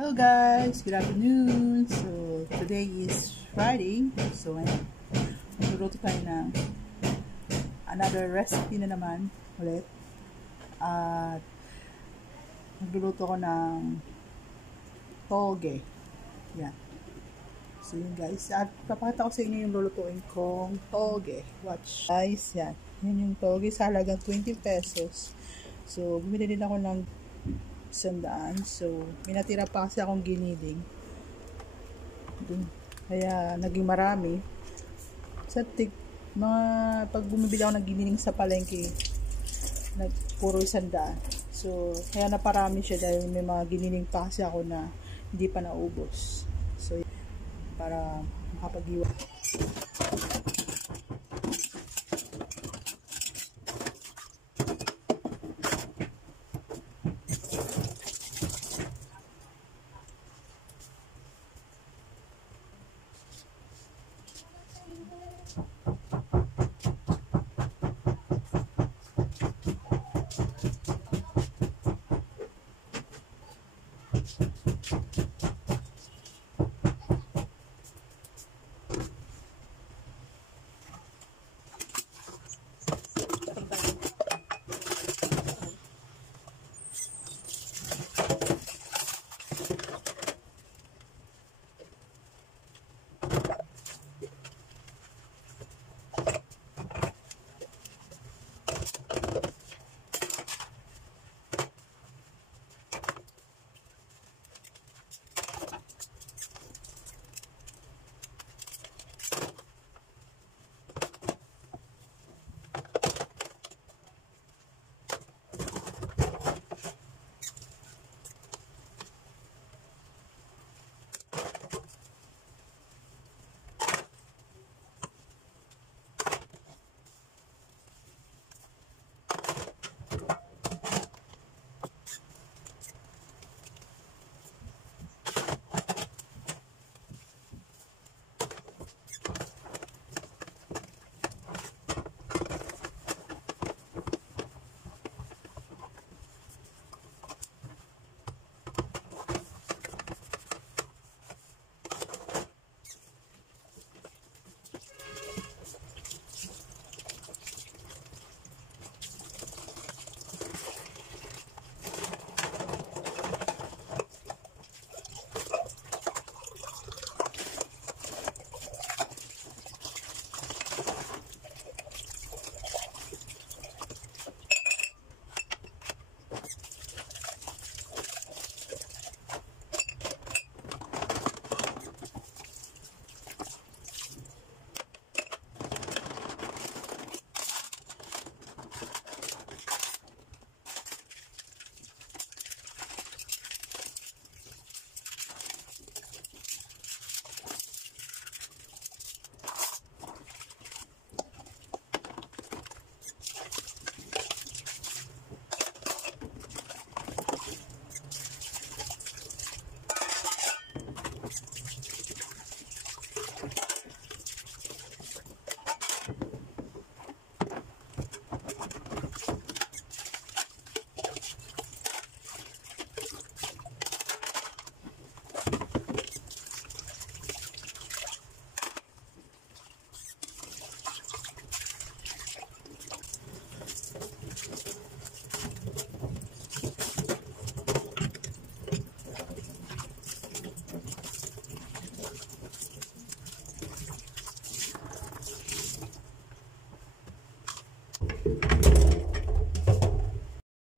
Hello guys, good afternoon. So today is Friday. So ngayon, magluluto tayo ng another recipe na naman ulit. At magluluto ko ng toge. Yan. So yun guys. At papakita ko sa inyo yung lulutuin kong toge. Watch. Guys, yan. Yan yung toge sa halagang 20 pesos. So bumili din ako ng 100. So, may natira pa kasi akong giniling. Kaya, naging marami. Pag bumibili ako ng giniling sa palengke, puro 100. So, kaya naparami siya dahil may mga giniling pa kasi ako na hindi pa naubos. So, para makapag-iwan.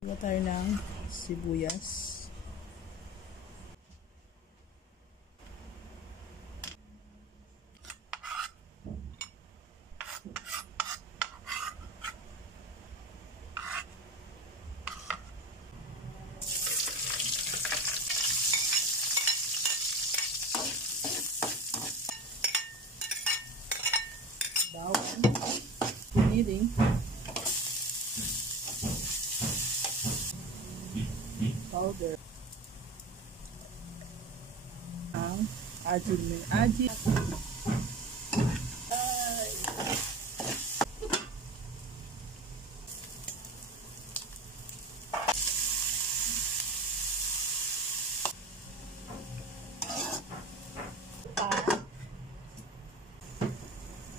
Gawa tayo ng sibuyas. Bawang, giniling. Powder ang aji.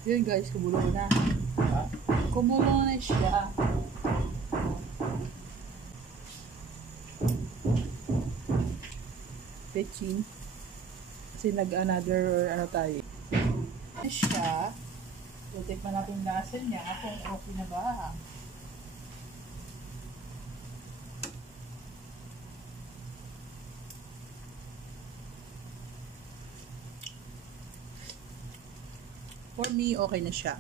Yun guys, kumulo na. Kumulo na siya. Pechin. Kasi nag-another ano tayo. Siya. So, tikman natin yung lasa niya kung okay na ba. For me, okay na siya.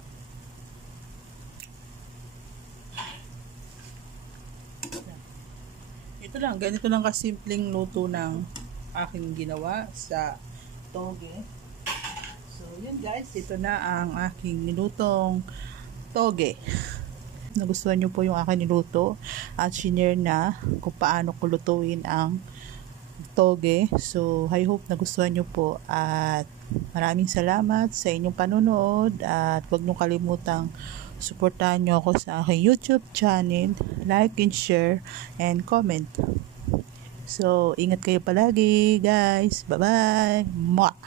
Ito lang, ganito lang kasimpleng luto ng aking ginawa sa toge. So, yun guys, ito na ang aking nilutong toge. Nagustuhan nyo po yung aking niluto at shinare na kung paano ko lutuin ang toge. So, I hope nagustuhan nyo po at maraming salamat sa inyong panonood at huwag nyo kalimutang suportahan nyo ako sa aking YouTube channel. Like and share and comment. So, ingat kayo palagi guys. Bye-bye. Mwah!